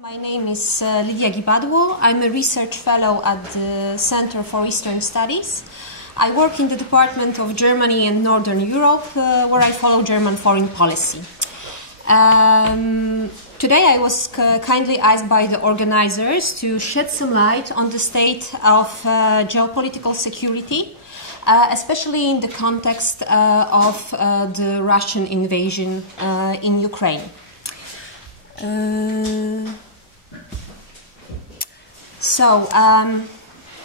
My name is Lidia Gibadło. I'm a research fellow at the Center for Eastern Studies. I work in the Department of Germany and Northern Europe, where I follow German foreign policy. Today I was kindly asked by the organizers to shed some light on the state of geopolitical security, especially in the context of the Russian invasion in Ukraine.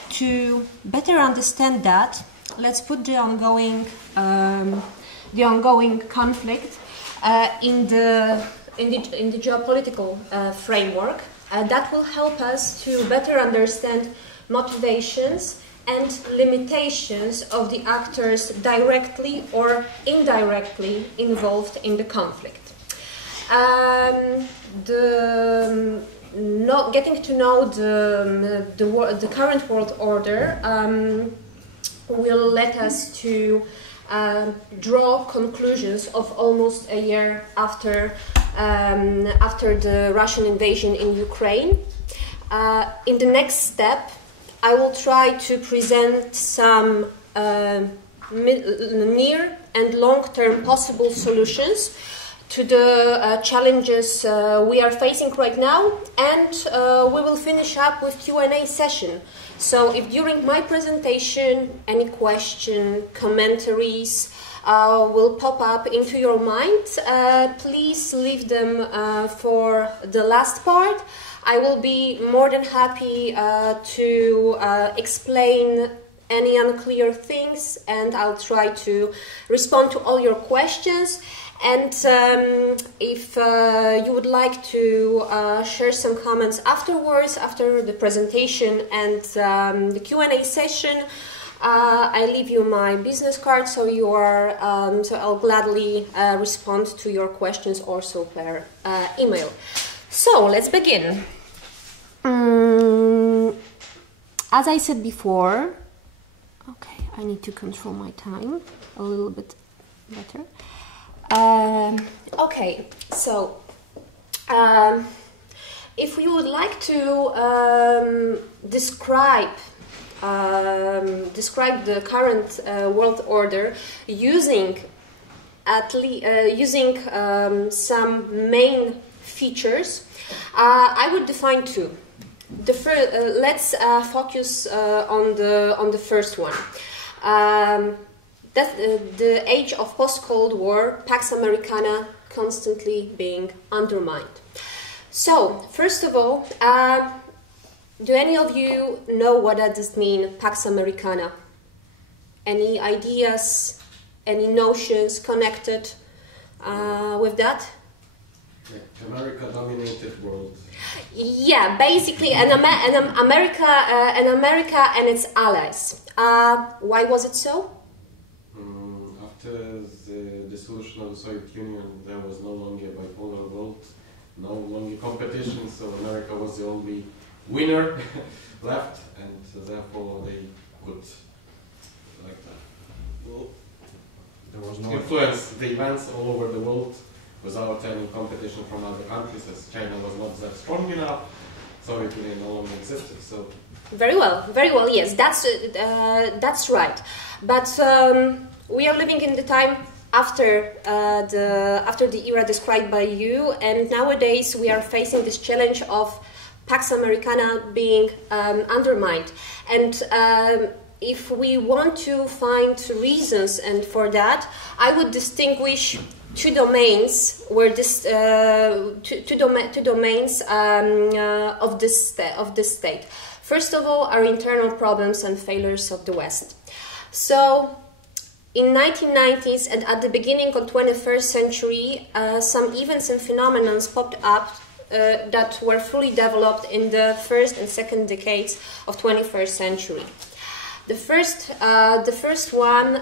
To better understand that, let's put the ongoing conflict in the geopolitical framework. That will help us to better understand motivations and limitations of the actors directly or indirectly involved in the conflict. Getting to know the current world order will let us to draw conclusions of almost a year after the Russian invasion in Ukraine. In the next step, I will try to present some near and long-term possible solutions to the challenges we are facing right now, and we will finish up with Q&A session. So if during my presentation any question, commentaries will pop up into your mind, please leave them for the last part. I will be more than happy to explain any unclear things, and I'll try to respond to all your questions. And if you would like to share some comments afterwards, after the presentation and the Q&A session, I leave you my business card, so so I'll gladly respond to your questions also per email. So let's begin. As I said before, okay, I need to control my time a little bit better. Okay, so if you would like to describe the current world order using some main features, I would define two. Let's focus on the first one. That's the age of post-Cold War, Pax Americana constantly being undermined. So, first of all, do any of you know what does this mean, Pax Americana? Any ideas, any notions connected with that? America-dominated world. Yeah, basically America and its allies. Why was it so? After the dissolution of the Soviet Union, there was no longer a bipolar world, no longer competition, so America was the only winner left, and therefore they could influence the events all over the world without any competition from other countries, as China was not that strong enough, Soviet Union no longer existed. So very well, yes, that's right. But we are living in the time after the era described by you, and nowadays we are facing this challenge of Pax Americana being undermined. And if we want to find reasons, and for that, I would distinguish two domains where two domains of this state. First of all, our internal problems and failures of the West. So, in 1990s and at the beginning of 21st century, some events and phenomena popped up that were fully developed in the first and second decades of 21st century. The first one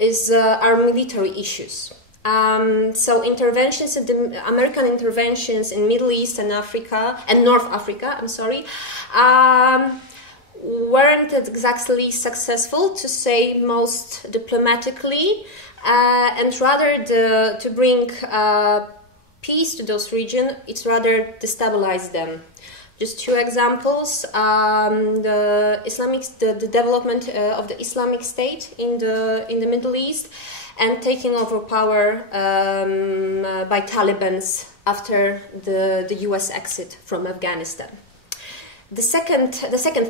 is our military issues. So interventions, American interventions in Middle East and Africa and North Africa, weren't exactly successful, to say most diplomatically, and rather to bring peace to those regions, it's rather destabilize them. Just two examples: the development of the Islamic State in the Middle East, and taking over power by Taliban's after the U.S. exit from Afghanistan. The second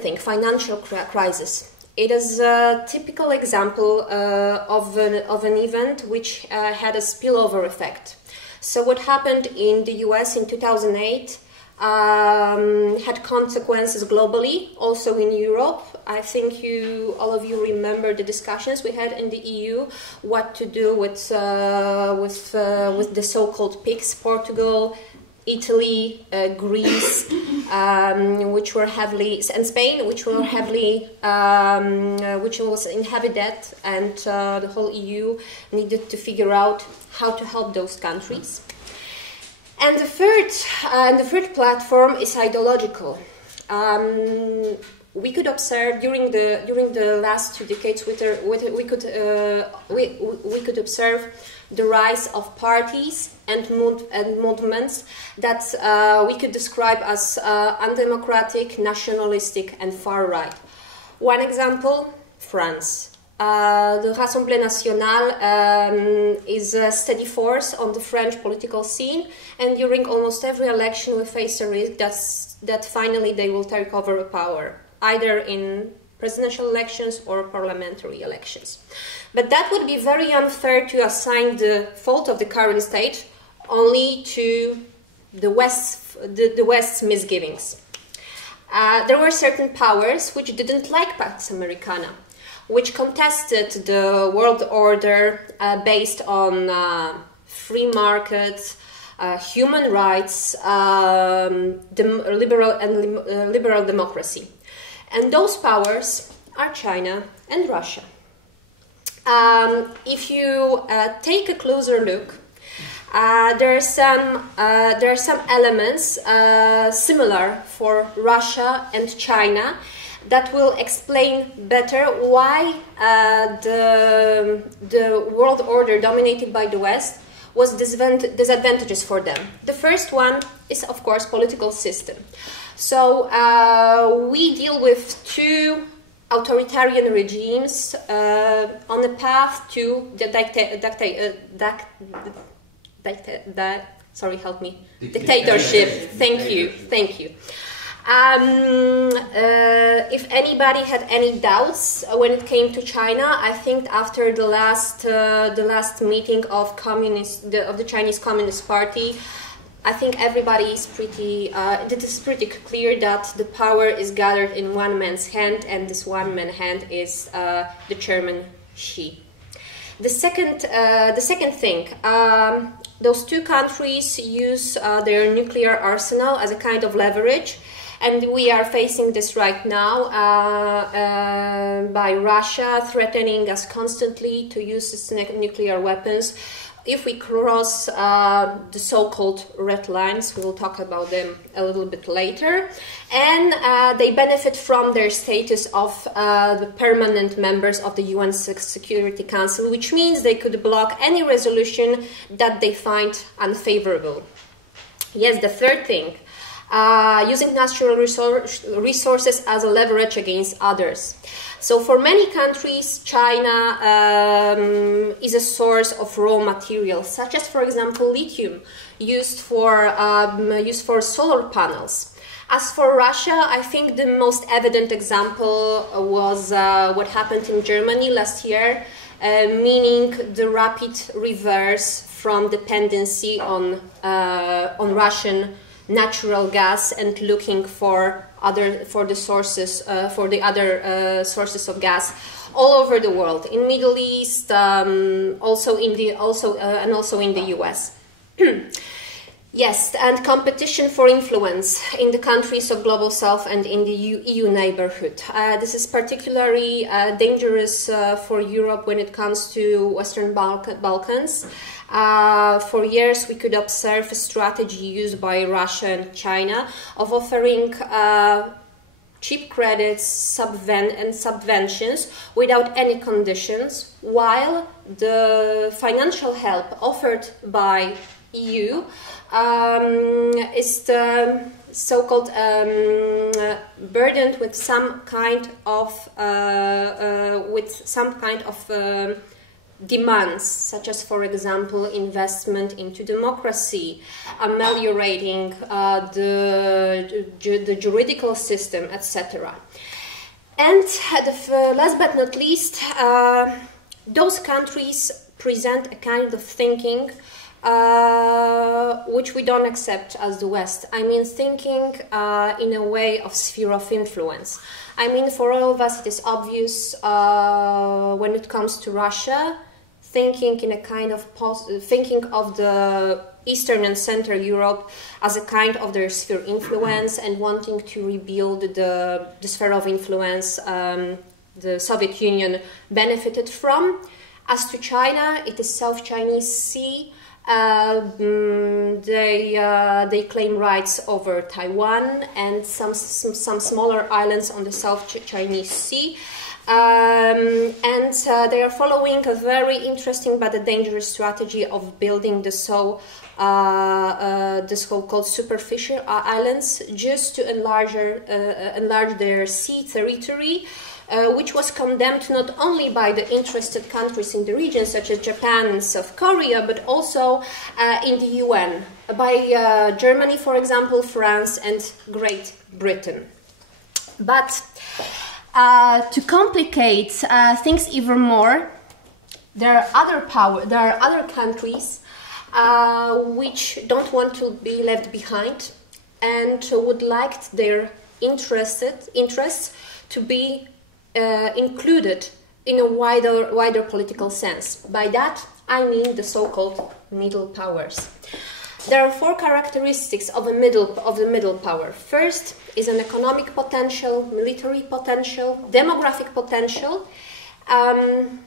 thing, financial crisis. It is a typical example of an event which had a spillover effect. So what happened in the US in 2008 had consequences globally, also in Europe. I think all of you remember the discussions we had in the EU, what to do with the so-called PIGS, Portugal, Italy, Greece, which were heavily, and Spain, which were heavily, which was in heavy debt, and the whole EU needed to figure out how to help those countries. And the third platform is ideological. We could observe during the last 2 decades, we could observe the rise of parties and movements that we could describe as undemocratic, nationalistic, and far right. One example: France. The Rassemblement National is a steady force on the French political scene, and during almost every election we face a risk that finally they will take over power, either in presidential elections or parliamentary elections. But that would be very unfair to assign the fault of the current state only to the West's misgivings. There were certain powers which didn't like Pax Americana, which contested the world order based on free markets, human rights, liberal democracy. And those powers are China and Russia. If you take a closer look, there are some elements similar for Russia and China that will explain better why the world order dominated by the West was disadvantageous for them. The first one is, of course, political system. So we deal with two authoritarian regimes on the path to the dictatorship. Thank you. If anybody had any doubts when it came to China, I think after the last meeting of the Chinese Communist Party, I think everybody is it is pretty clear that the power is gathered in one man's hand, and this one man's hand is the Chairman Xi. The second thing, those two countries use their nuclear arsenal as a kind of leverage. And we are facing this right now by Russia threatening us constantly to use its nuclear weapons. If we cross the so-called red lines, we will talk about them a little bit later. And they benefit from their status of the permanent members of the UN Security Council, which means they could block any resolution that they find unfavorable. Yes, the third thing. Using natural resources as a leverage against others. So for many countries, China is a source of raw materials, such as, for example, lithium, used for solar panels. As for Russia, I think the most evident example was what happened in Germany last year, meaning the rapid reverse from dependency on Russian natural gas and looking for the other sources of gas all over the world, in Middle East, also in the US. Yes, and competition for influence in the countries of Global South and in the EU neighborhood. This is particularly dangerous for Europe when it comes to Western Balkans. For years, we could observe a strategy used by Russia and China of offering cheap credits and subventions without any conditions, while the financial help offered by EU is so-called burdened with some kind of demands, such as, for example, investment into democracy, ameliorating the juridical system, etc. And last but not least, those countries present a kind of thinking which we don't accept as the West. I mean, thinking in a way of sphere of influence. I mean, for all of us, it is obvious when it comes to Russia, thinking in a kind of thinking of the Eastern and Central Europe as a kind of their sphere influence and wanting to rebuild the sphere of influence the Soviet Union benefited from. As to China, it is South Chinese Sea. They claim rights over Taiwan and some smaller islands on the South Chinese Sea. And they are following a very interesting but a dangerous strategy of building the so-called superficial islands just to enlarge their sea territory, which was condemned not only by the interested countries in the region, such as Japan and South Korea, but also in the UN, by Germany, for example, France and Great Britain. But to complicate things even more, there are other countries which don't want to be left behind and would like their interests to be included in a wider political sense. By that, I mean the so-called middle powers. There are four characteristics of the middle power. First is an economic potential, military potential, demographic potential, and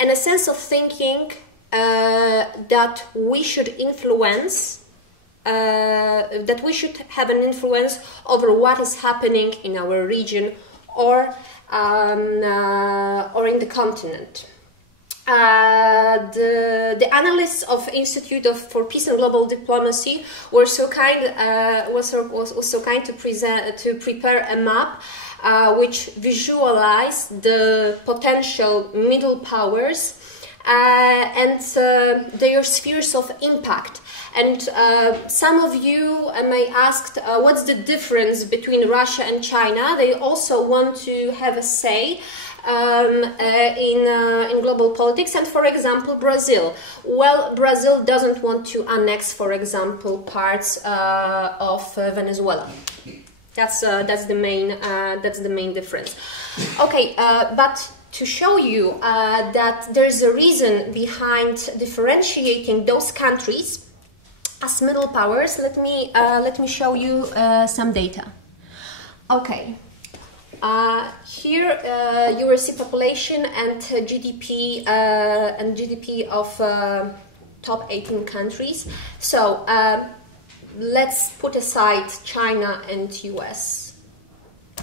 a sense of thinking that we should influence, that we should have an influence over what is happening in our region or in the continent. The analysts of Institute for Peace and Global Diplomacy were so kind to prepare a map which visualized the potential middle powers and their spheres of impact. And some of you may ask, what's the difference between Russia and China? They also want to have a say in global politics. And for example, Brazil. Well, Brazil doesn't want to annex, for example, parts of Venezuela. That's the main difference. Okay, but to show you that there's a reason behind differentiating those countries as middle powers, let me show you some data. Okay. Here you will see population and GDP of top 18 countries. So let's put aside China and US.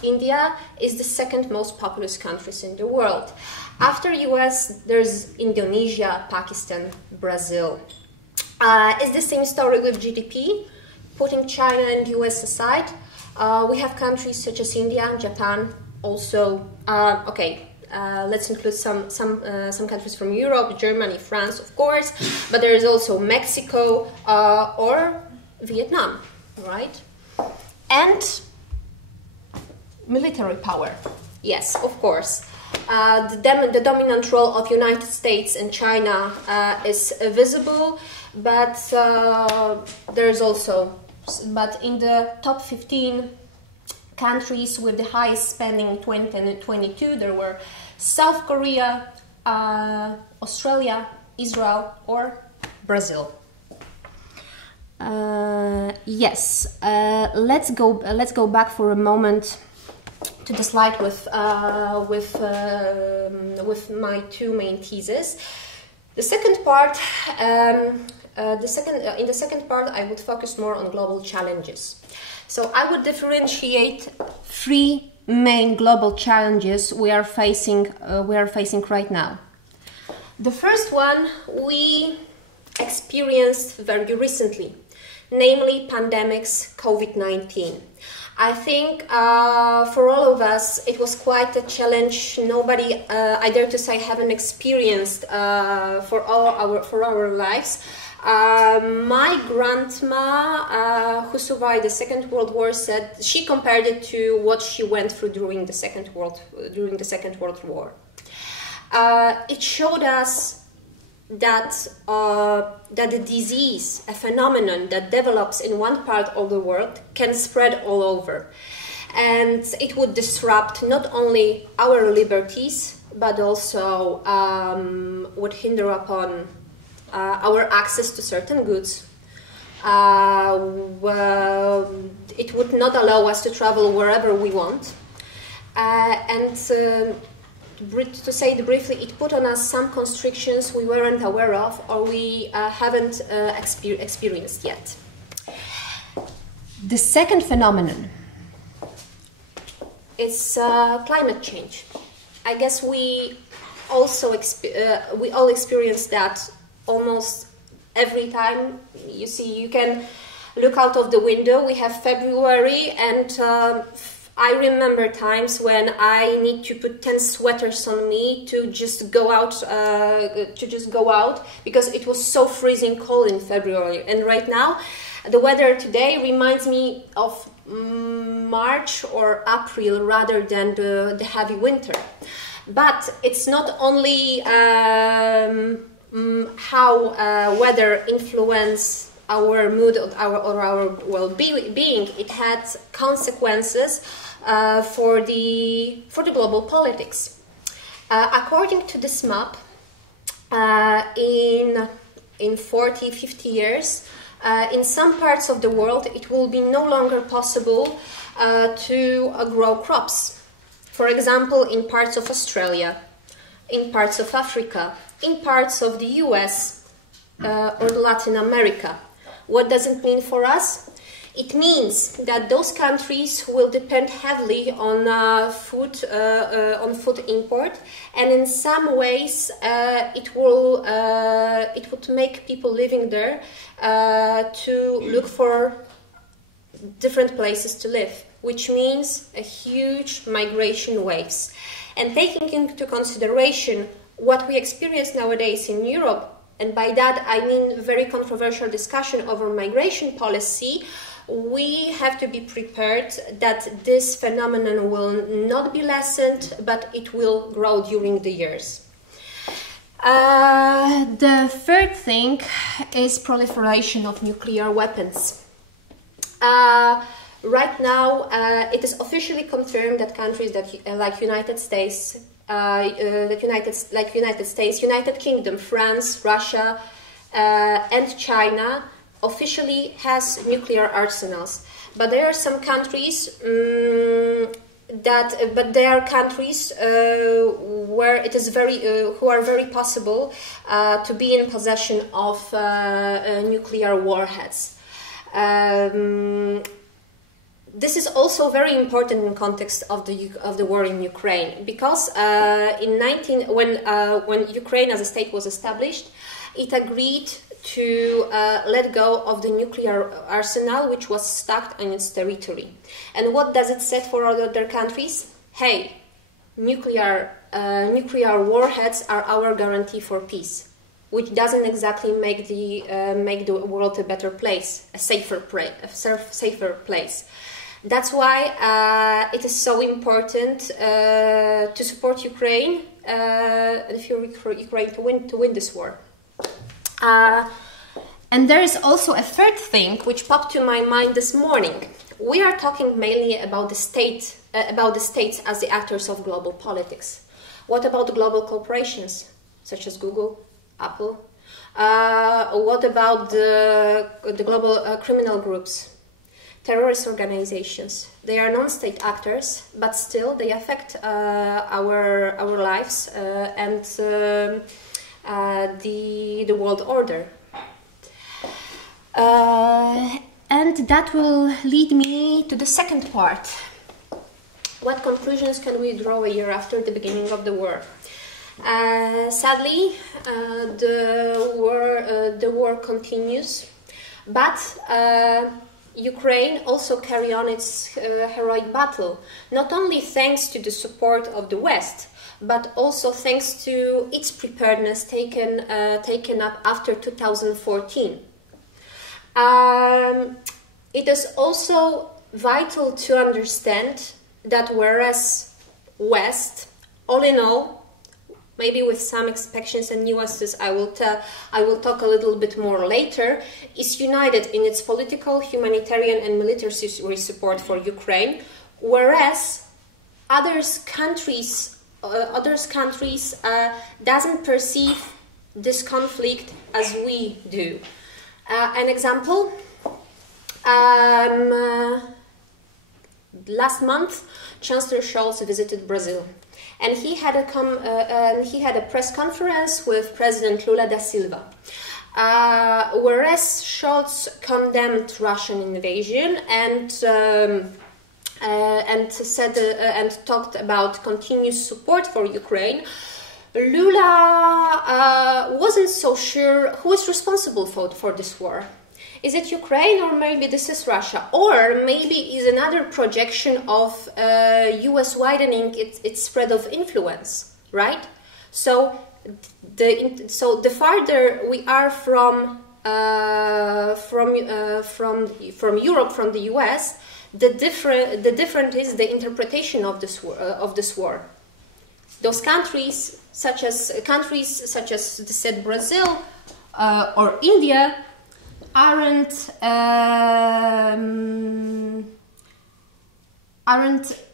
India is the second most populous countries in the world. After US, there's Indonesia, Pakistan, Brazil. It's the same story with GDP. Putting China and US aside, we have countries such as India and Japan. Also, let's include some countries from Europe, Germany, France, of course. But there is also Mexico or Vietnam, right? And military power. Yes, of course. The dominant role of United States and China is visible, but there's also. But in the top 15 countries with the highest spending in 2022, there were South Korea, Australia, Israel, or Brazil. Yes, let's go back for a moment to the slide with my two main theses. The second part. In the second part, I would focus more on global challenges. So I would differentiate three main global challenges we are facing right now. The first one we experienced very recently. namely pandemics, COVID-19. I think for all of us it was quite a challenge. Nobody, I dare to say, haven't experienced for our lives. My grandma, who survived the Second World War, said she compared it to what she went through during the Second World War. It showed us that the disease, a phenomenon that develops in one part of the world, can spread all over, and it would disrupt not only our liberties but also would hinder upon our access to certain goods. It would not allow us to travel wherever we want, and to say it briefly, it put on us some constrictions we weren't aware of or we haven't experienced yet. The second phenomenon is climate change. I guess we all experience that almost every time. You see, you can look out of the window. We have February, and I remember times when I need to put 10 sweaters on me to just go out, because it was so freezing cold in February. And right now, the weather today reminds me of March or April rather than the heavy winter. But it's not only how weather influences our mood or our well-being. It had consequences for the global politics. According to this map, in 40-50 years, in some parts of the world, it will be no longer possible to grow crops. For example, in parts of Australia, in parts of Africa, in parts of the US or Latin America. What does it mean for us? It means that those countries will depend heavily on food import, and in some ways it would make people living there to look for different places to live, which means a huge migration waves. And taking into consideration what we experience nowadays in Europe, and by that I mean very controversial discussion over migration policy, we have to be prepared that this phenomenon will not be lessened, but it will grow during the years. The third thing is proliferation of nuclear weapons. Right now, it is officially confirmed that countries like United States, United Kingdom, France, Russia, and China officially has nuclear arsenals. But there are some countries where it is who are very possible to be in possession of nuclear warheads. This is also very important in context of the war in Ukraine, because when Ukraine as a state was established, it agreed to let go of the nuclear arsenal which was stacked on its territory. And what does it say for other countries? Hey, nuclear warheads are our guarantee for peace, which doesn't exactly make the world a better place, a safer place. That's why it is so important to support Ukraine and for Ukraine to win this war. And there is also a third thing which popped to my mind this morning. We are talking mainly about the states as the actors of global politics. What about global corporations such as Google, Apple? What about the global criminal groups? Terrorist organizations. They are non-state actors, but still they affect our lives and the world order. And that will lead me to the second part. What conclusions can we draw a year after the beginning of the war? Sadly, the war continues. But Ukraine also carry on its heroic battle, not only thanks to the support of the West, but also thanks to its preparedness taken up after 2014. It is also vital to understand that whereas West, all in all, maybe with some exceptions and nuances I will talk a little bit more later, is united in its political, humanitarian and military support for Ukraine, whereas other countries doesn't perceive this conflict as we do. An example, last month Chancellor Scholz visited Brazil. And he had a press conference with President Lula da Silva. Whereas Scholz condemned Russian invasion and talked about continuous support for Ukraine, Lula wasn't so sure who is responsible for this war. Is it Ukraine, or maybe this is Russia, or maybe is another projection of U.S. widening its spread of influence, right? So the farther we are from Europe, from the U.S., the different is the interpretation of this war. Those countries, such as said Brazil or India, aren't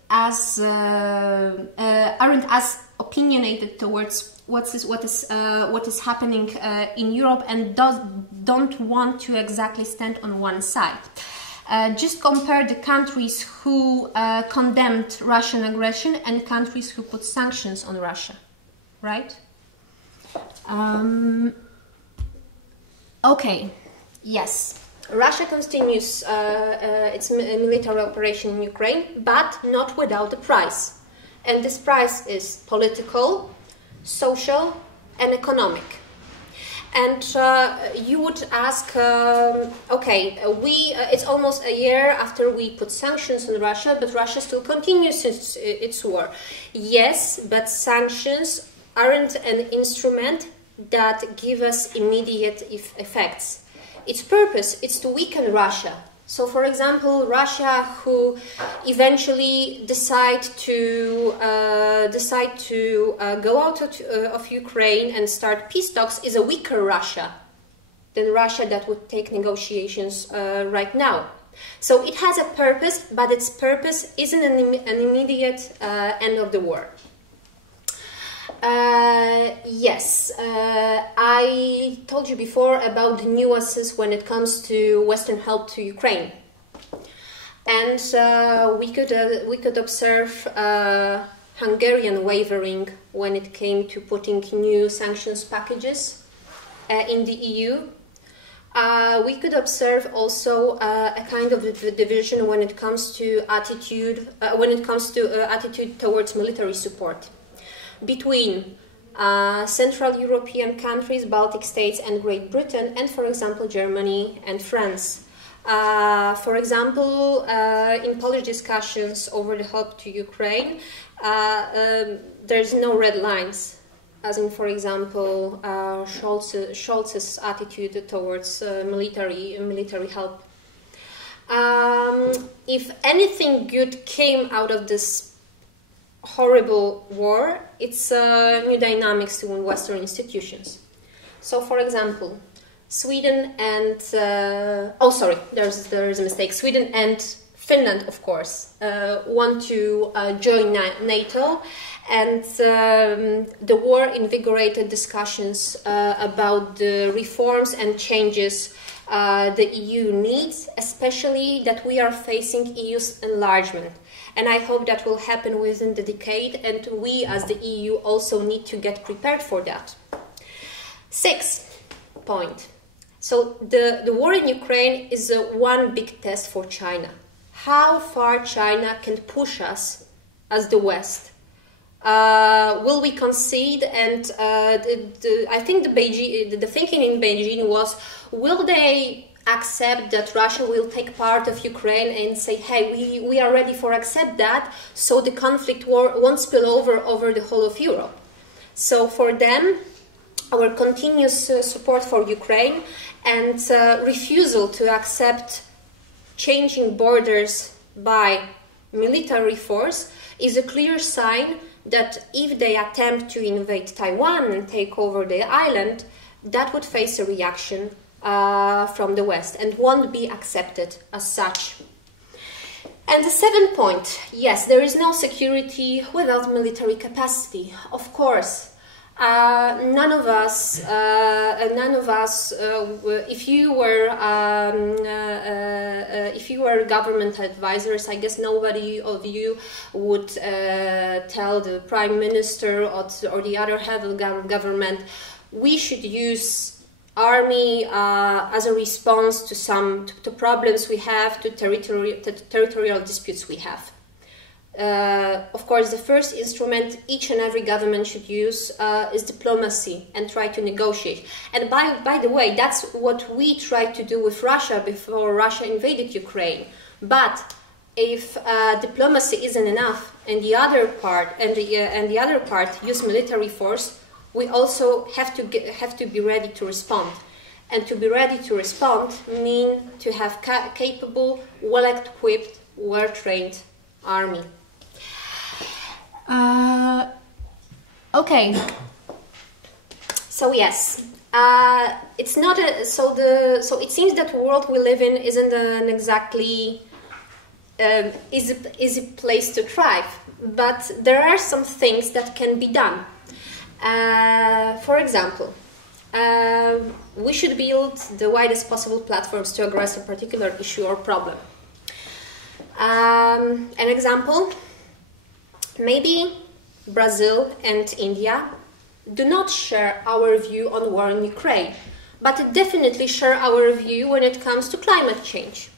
as opinionated towards what is happening in Europe, and don't want to exactly stand on one side. Just compare the countries who condemned Russian aggression and countries who put sanctions on Russia, right? Okay. Yes, Russia continues its military operation in Ukraine, but not without a price. And this price is political, social, and economic. And you would ask, it's almost a year after we put sanctions on Russia, but Russia still continues its war. Yes, but sanctions aren't an instrument that give us immediate effects. Its purpose is to weaken Russia. So, for example, Russia, who eventually decide to go out of Ukraine and start peace talks, is a weaker Russia than Russia that would take negotiations right now. So it has a purpose, but its purpose isn't an immediate end of the war. Yes, I told you before about the nuances when it comes to Western help to Ukraine, and we could observe Hungarian wavering when it came to putting new sanctions packages in the EU. We could observe also a kind of division when it comes to attitude towards military support between Central European countries, Baltic states and Great Britain, and for example Germany and France. For example, in Polish discussions over the help to Ukraine, there's no red lines, as in, for example, Scholz's attitude towards military help. If anything good came out of this horrible war, it's new dynamics in Western institutions. So, for example, Sweden and there is a mistake. Sweden and Finland, of course, want to join NATO, and the war invigorated discussions about the reforms and changes the EU needs, especially that we are facing EU's enlargement. And I hope that will happen within the decade, and we as the EU also need to get prepared for that. 6th point. So the war in Ukraine is one big test for China. How far China can push us as the West. Will we concede? And I think the thinking in Beijing was, will they accept that Russia will take part of Ukraine and say, hey, we are ready for accept that, so the conflict won't spill over the whole of Europe. So for them, our continuous support for Ukraine and refusal to accept changing borders by military force is a clear sign that if they attempt to invade Taiwan and take over the island, that would face a reaction from the West and won't be accepted as such. And the 7th point, yes, there is no security without military capacity. Of course, none of us, if you were government advisors, I guess nobody of you would tell the Prime Minister or the other head of government, we should use army as a response to problems we have, to territorial disputes we have. Of course, the first instrument each and every government should use is diplomacy and try to negotiate. And by the way, that's what we tried to do with Russia before Russia invaded Ukraine. But if diplomacy isn't enough, and the other part use military force, we also have to be ready to respond. And to be ready to respond means to have capable, well-equipped, well-trained army. Okay. So yes, it's not a, so it seems that the world we live in isn't an exactly easy place to thrive, but there are some things that can be done. For example, we should build the widest possible platforms to address a particular issue or problem. An example, maybe Brazil and India do not share our view on war in Ukraine, but definitely share our view when it comes to climate change.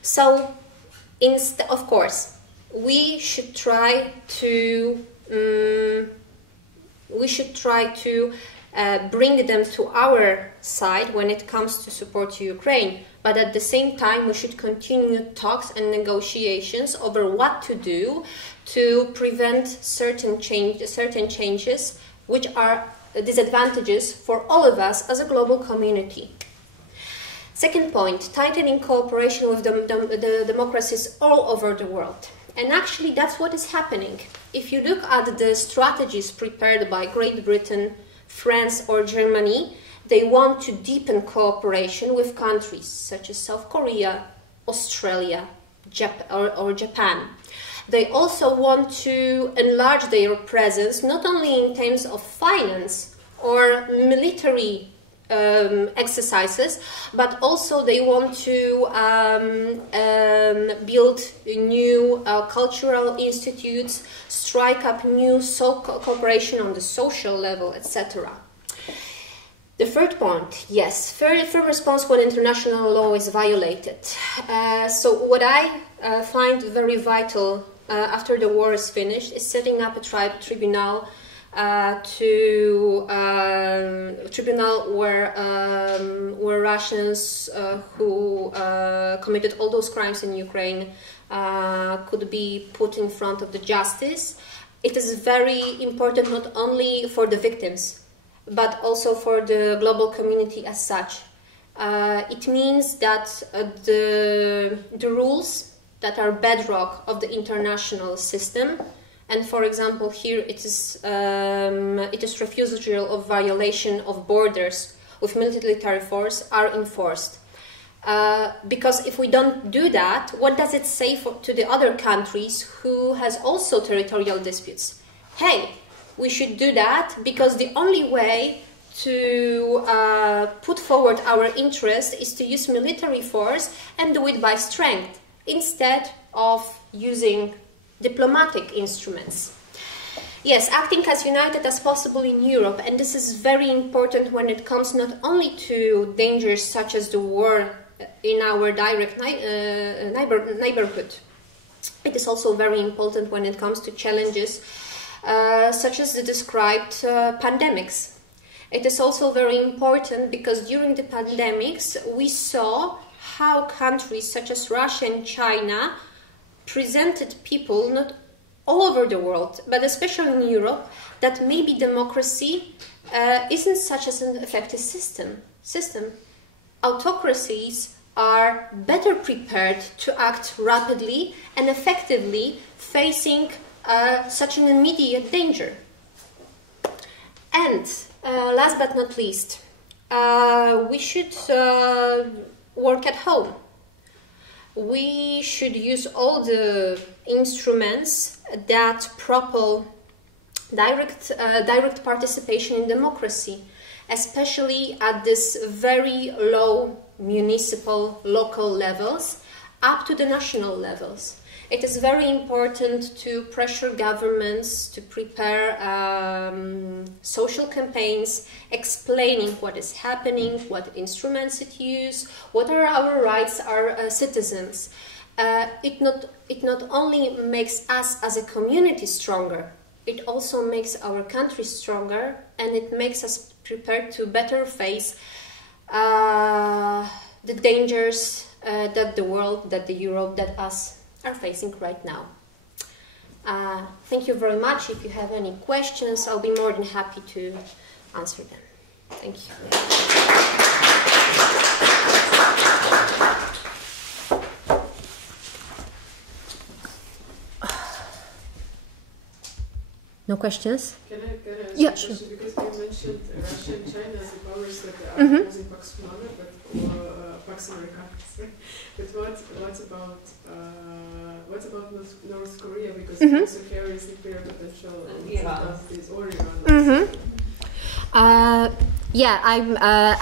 So, of course, we should try to bring them to our side when it comes to support Ukraine, but at the same time we should continue talks and negotiations over what to do to prevent certain changes which are disadvantages for all of us as a global community. Second point, tightening cooperation with the democracies all over the world. And actually that's what is happening. If you look at the strategies prepared by Great Britain, France or Germany, they want to deepen cooperation with countries such as South Korea, Australia, or Japan. They also want to enlarge their presence not only in terms of finance or military exercises, but also they want to build new cultural institutes, strike up new cooperation on the social level, etc. The third point, yes, fair response when international law is violated. So what I find very vital after the war is finished is setting up a tribunal where Russians who committed all those crimes in Ukraine could be put in front of the justice. It is very important not only for the victims, but also for the global community as such. It means that the rules that are bedrock of the international system, and for example here it is refusal of violation of borders with military force, are enforced. Because if we don't do that, what does it say to the other countries who has also territorial disputes? Hey, we should do that because the only way to put forward our interest is to use military force and do it by strength instead of using diplomatic instruments. Yes, acting as united as possible in Europe, and this is very important when it comes not only to dangers such as the war in our direct neighborhood. It is also very important when it comes to challenges such as the described pandemics. It is also very important because during the pandemics we saw how countries such as Russia and China presented people, not all over the world, but especially in Europe, that maybe democracy isn't such as an effective system. Autocracies are better prepared to act rapidly and effectively facing such an immediate danger. And last but not least, we should work at home. We should use all the instruments that propel direct participation in democracy, especially at this very low municipal, local levels, up to the national levels. It is very important to pressure governments to prepare social campaigns explaining what is happening, what instruments it uses, what are our rights as citizens. It not only makes us as a community stronger, it also makes our country stronger, and it makes us prepared to better face the dangers that the world, that the Europe, that us are facing right now. Thank you very much. If you have any questions, I'll be more than happy to answer them. Thank you. No questions? Can I ask yeah, a sure. question? Because you mentioned Russia and China as the powers that are opposing Pax Romana, but Pax America. But what about North Korea? Because it also carries nuclear potential and or Iran.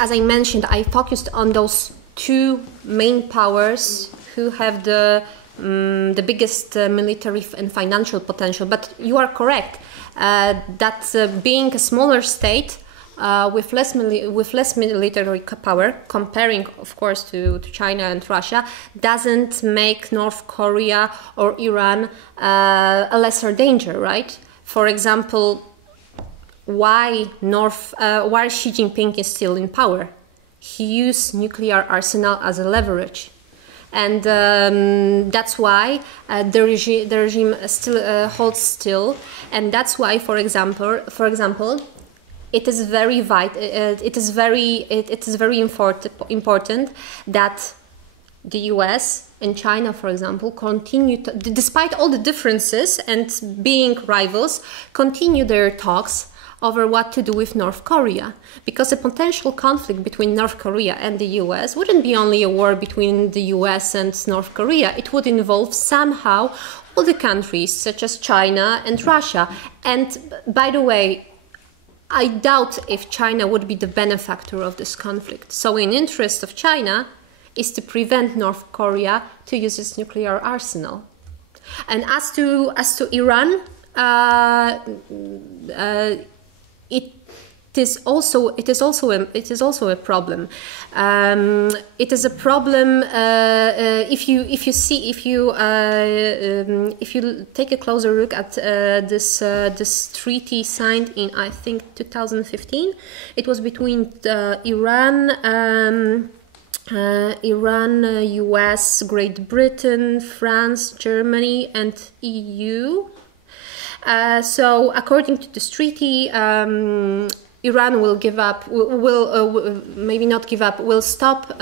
As I mentioned, I focused on those two main powers who have the biggest military and financial potential. But you are correct that being a smaller state with less military power, comparing, of course, to China and Russia, doesn't make North Korea or Iran a lesser danger, right? For example, why Xi Jinping is still in power? He used nuclear arsenal as a leverage. And that's why the regime still holds still, and that's why, for example, it is very important that the US and China, for example, continue to, despite all the differences and being rivals, continue their talks over what to do with North Korea, because a potential conflict between North Korea and the US wouldn't be only a war between the US and North Korea. It would involve somehow all the countries such as China and Russia. And by the way, I doubt if China would be the benefactor of this conflict. So in interest of China is to prevent North Korea to use its nuclear arsenal. And as to Iran, it is also a problem. It is a problem if you take a closer look at this treaty signed in, I think, 2015. It was between Iran, US, Great Britain, France, Germany, and EU. So, according to this treaty, Iran will give up, maybe not give up, will stop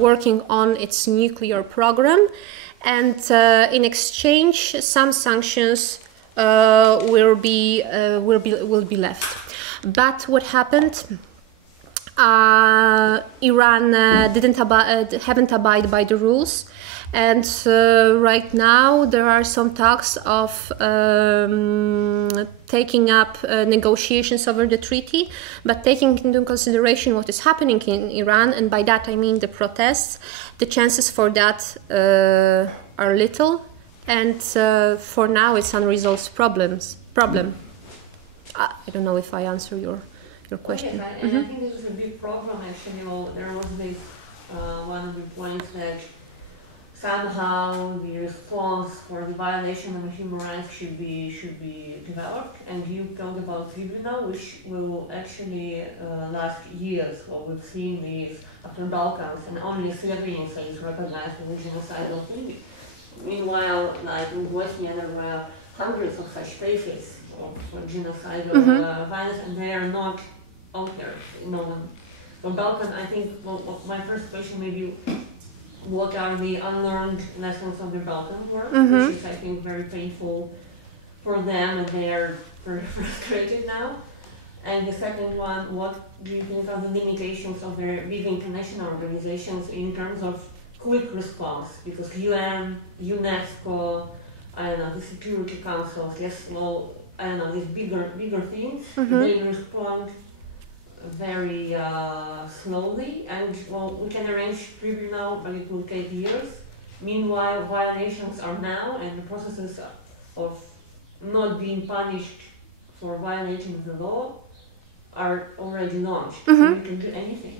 working on its nuclear program, and in exchange, some sanctions will be left. But what happened? Iran haven't abided by the rules. And right now there are some talks of taking up negotiations over the treaty, but taking into consideration what is happening in Iran, and by that I mean the protests, the chances for that are little, and for now it's unresolved problem. I don't know if I answer your question. Okay, right. And I think this is a big problem actually. There was this one point that somehow the response for the violation of human rights should be developed, and you talked about tribunal, which will actually last years. What we've seen is after Balkans, and only Srebrenica is recognized as a genocidal thing. Meanwhile, like in Bosnia, there were hundreds of such cases of genocidal violence, and they are not out there. For Balkan, I think my first question may be, what are the unlearned lessons of the Balkan War, which is, I think, very painful for them, and they are very frustrated now. And the second one, what do you think are the limitations of their big international organizations in terms of quick response? Because UN, UNESCO, I don't know, the Security Council, yes, well, I don't know, these bigger things, they respond very slowly, and well, we can arrange tribunal, but it will take years. Meanwhile, violations are now, and the processes of not being punished for violating the law are already launched. So you can do anything,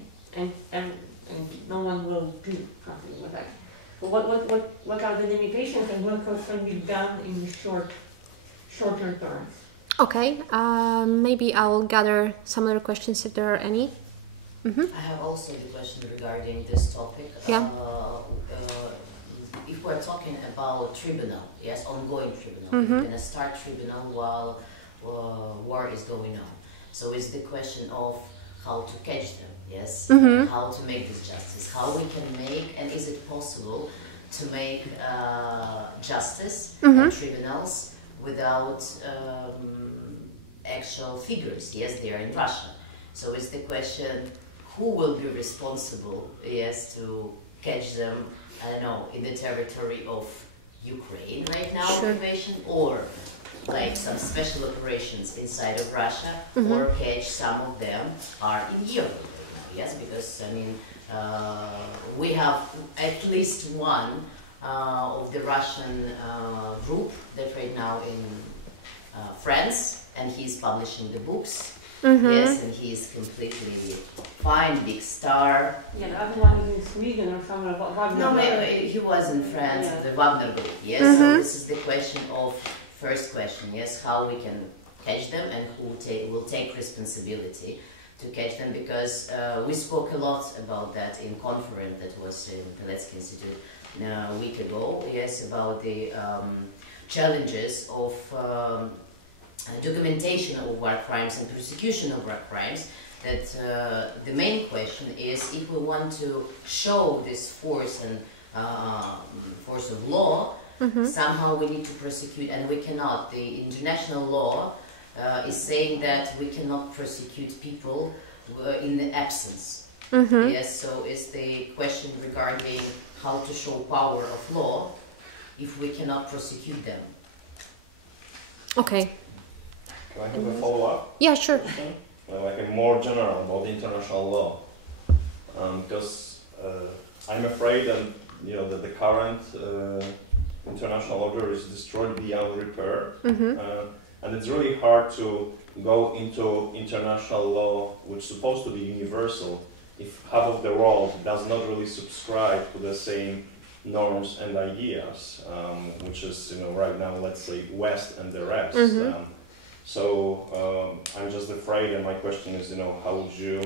and no one will do something with that. So what are the limitations, and what can be done in the shorter terms? Okay, maybe I'll gather some other questions if there are any. I have also the question regarding this topic. Yeah. If we're talking about tribunal, yes, ongoing tribunal, we're going to start tribunal while war is going on. So it's the question of how to catch them, yes, how to make this justice, how we can make, and is it possible to make justice and tribunals without actual figures. Yes, they are in Russia. So it's the question, who will be responsible, yes, to catch them, I don't know, in the territory of Ukraine right now, occupation, or like some special operations inside of Russia, or catch some of them are in Europe right now, yes, because, I mean, we have at least one of the Russian group that right now in France, and he's publishing the books, yes, and he's completely fine, big star. Yeah, the other one is in Sweden or somewhere, Wagner. No, maybe he was in France, the Wagner group, yes, so this is the question of, first question, yes, how we can catch them and who will take responsibility to catch them, because we spoke a lot about that in conference that was in Pilecki-Institut a week ago, yes, about the challenges of documentation of war crimes and prosecution of war crimes, that the main question is, if we want to show this force and force of law, somehow we need to prosecute, and we cannot. The international law is saying that we cannot prosecute people in the absence. Yes, so it's the question regarding how to show power of law if we cannot prosecute them. Okay. Can I have a follow-up? Yeah, sure. Like a more general about international law, because I'm afraid that that the current international order is destroyed beyond repair, and it's really hard to go into international law, which is supposed to be universal, if half of the world does not really subscribe to the same norms and ideas, which is right now, let's say, West and the rest. So I'm just afraid, and my question is, how would you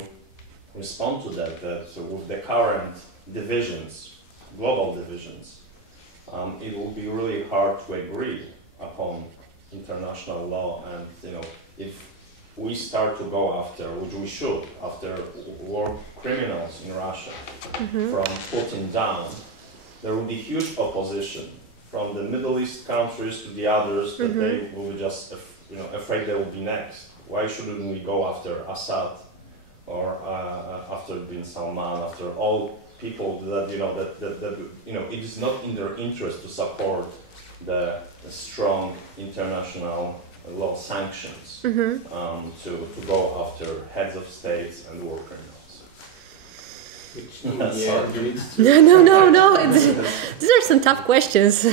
respond to that? That with the current divisions, global divisions, it will be really hard to agree upon international law, and if we start to go after, which we should, after war criminals in Russia, from Putin down, there will be huge opposition from the Middle East countries to the others, that they will be just afraid they will be next. Why shouldn't we go after Assad or after bin Salman, after all people that it is not in their interest to support the strong international law sanctions to go after heads of states and war criminals. Which leads to No. These are some tough questions.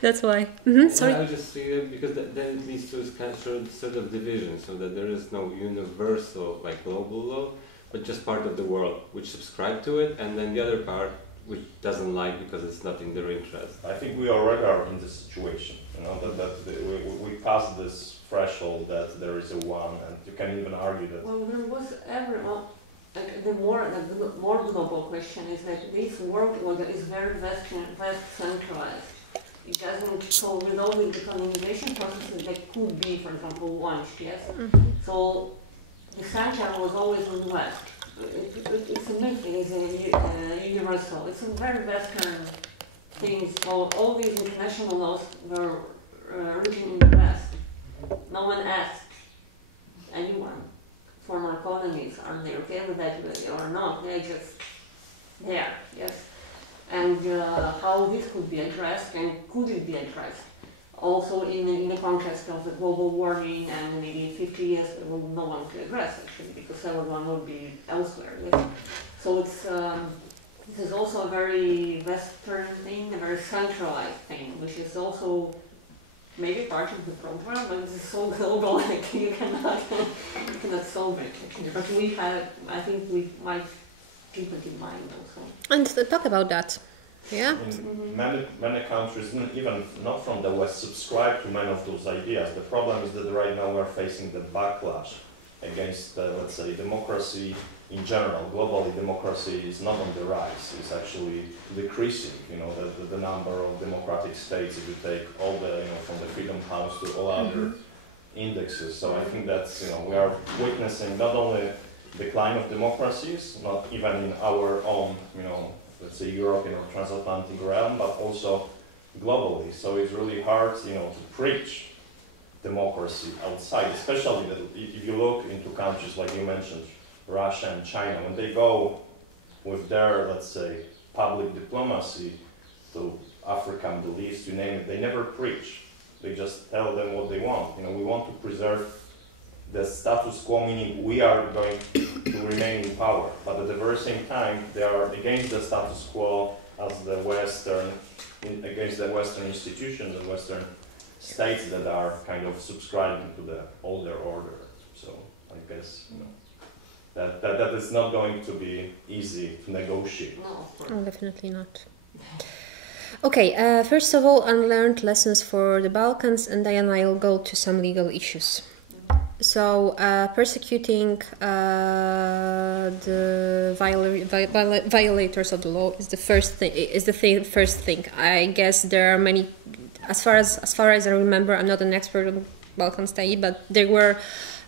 That's why. Sorry. I would just say that because then it leads to a sort of division, so that there is no universal, like global law, but just part of the world which subscribe to it, and then the other part, which doesn't like because it's not in their interest. I think we already are in this situation. You know we passed this threshold that there is a one, and you can even argue that. Well, there was like the more global question is that this world order is very vast centralized. It doesn't, so with all the decolonization processes that could be, for example, launched, yes? So the center was always in the West. It's a myth, it's a universal. It's a very Western thing. So all these international laws were written in the West. No one asked anyone, former colonies, are they okay with that or not? They're just there, yes? And how this could be addressed, and could it be addressed? Also in the context of the global warming, and maybe in 50 years there will no one to address actually, because everyone will be elsewhere. Yes? So it's this is also a very Western thing, a very centralized thing, which is also maybe part of the program, but it's so global that you cannot solve it actually. But I think we might keep it in mind also. And talk about that. Yeah. Many countries, even not from the West, subscribe to many of those ideas. The problem is that right now we're facing the backlash against, let's say, democracy in general. Globally, democracy is not on the rise; it's actually decreasing. You know, the number of democratic states. If you take all the, from the Freedom House to all other indexes. So I think that's, we are witnessing not only decline of democracies, not even in our own, let's say European or transatlantic realm, but also globally. So it's really hard, to preach democracy outside, especially that if you look into countries like you mentioned, Russia and China, when they go with their, let's say, public diplomacy to Africa, Middle East, you name it, they never preach. They just tell them what they want. We want to preserve the status quo, meaning we are going to remain in power, but at the very same time they are against the status quo as against the Western institutions and Western states that are kind of subscribing to the older order. So I guess that is not going to be easy to negotiate. No, definitely not. Okay, first of all, unlearned lessons for the Balkans, and then I'll go to some legal issues. So, persecuting the violators of the law is the first thing. First thing. I guess there are many. As far as I remember, I'm not an expert on Balkan study, but there were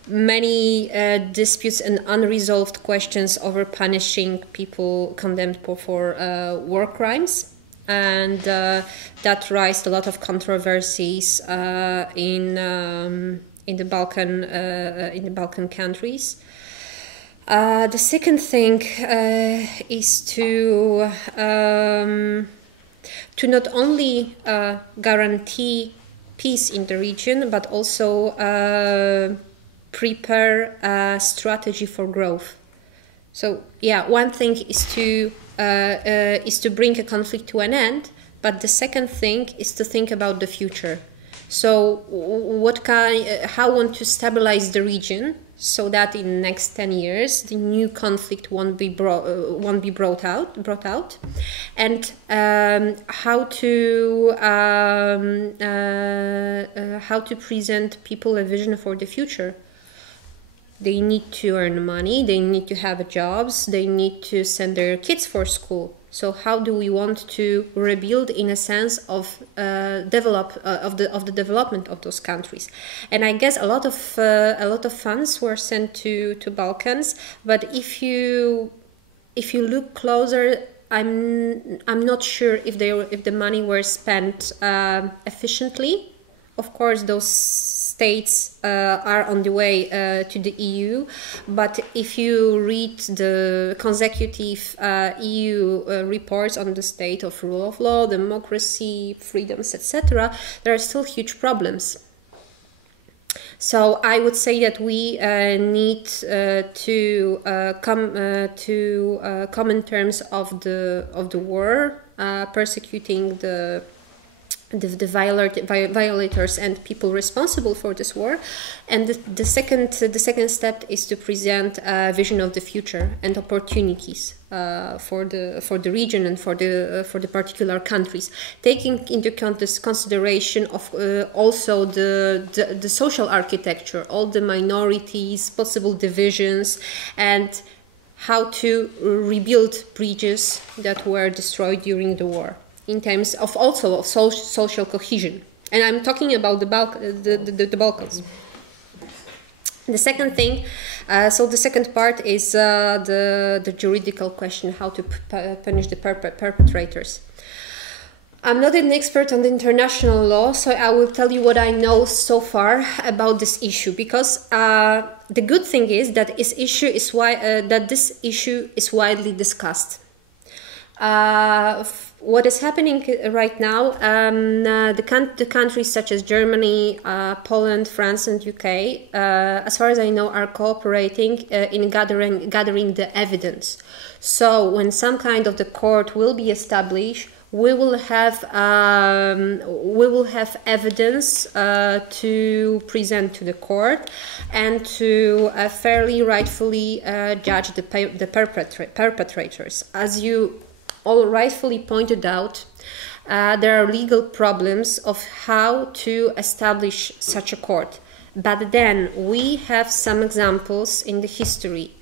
many disputes and unresolved questions over punishing people condemned for war crimes, and that raised a lot of controversies in the Balkan countries. The second thing is to not only guarantee peace in the region, but also prepare a strategy for growth. So yeah, one thing is to bring a conflict to an end, but the second thing is to think about the future. So how want to stabilize the region so that in the next 10 years the new conflict won't be brought out, and how to present people a vision for the future. They need to earn money, they need to have jobs, they need to send their kids for school. So how do we want to rebuild in a sense of the development of those countries? And I guess a lot of funds were sent to Balkans, but if you look closer, I'm not sure if the money were spent efficiently. Of course, those states are on the way to the EU, but if you read the consecutive EU reports on the state of rule of law, democracy, freedoms, etc., there are still huge problems. So I would say that we need to come in terms of the war, persecuting the the violators and people responsible for this war, and the second step is to present a vision of the future and opportunities for the region and for the particular countries, taking into account this consideration of also the social architecture, all the minorities, possible divisions, and how to rebuild bridges that were destroyed during the war, in terms of also of social cohesion. And I'm talking about the Balkans. The second thing, so the second part is the juridical question, how to punish the perpetrators. I'm not an expert on the international law, so I will tell you what I know so far about this issue, because the good thing is that this issue is widely discussed. What is happening right now, the countries such as Germany, Poland, France and UK, as far as I know, are cooperating in gathering the evidence. So when some kind of the court will be established, we will have evidence to present to the court and to fairly, rightfully judge the perpetrators. As you all rightfully pointed out, there are legal problems of how to establish such a court. But then we have some examples in the history.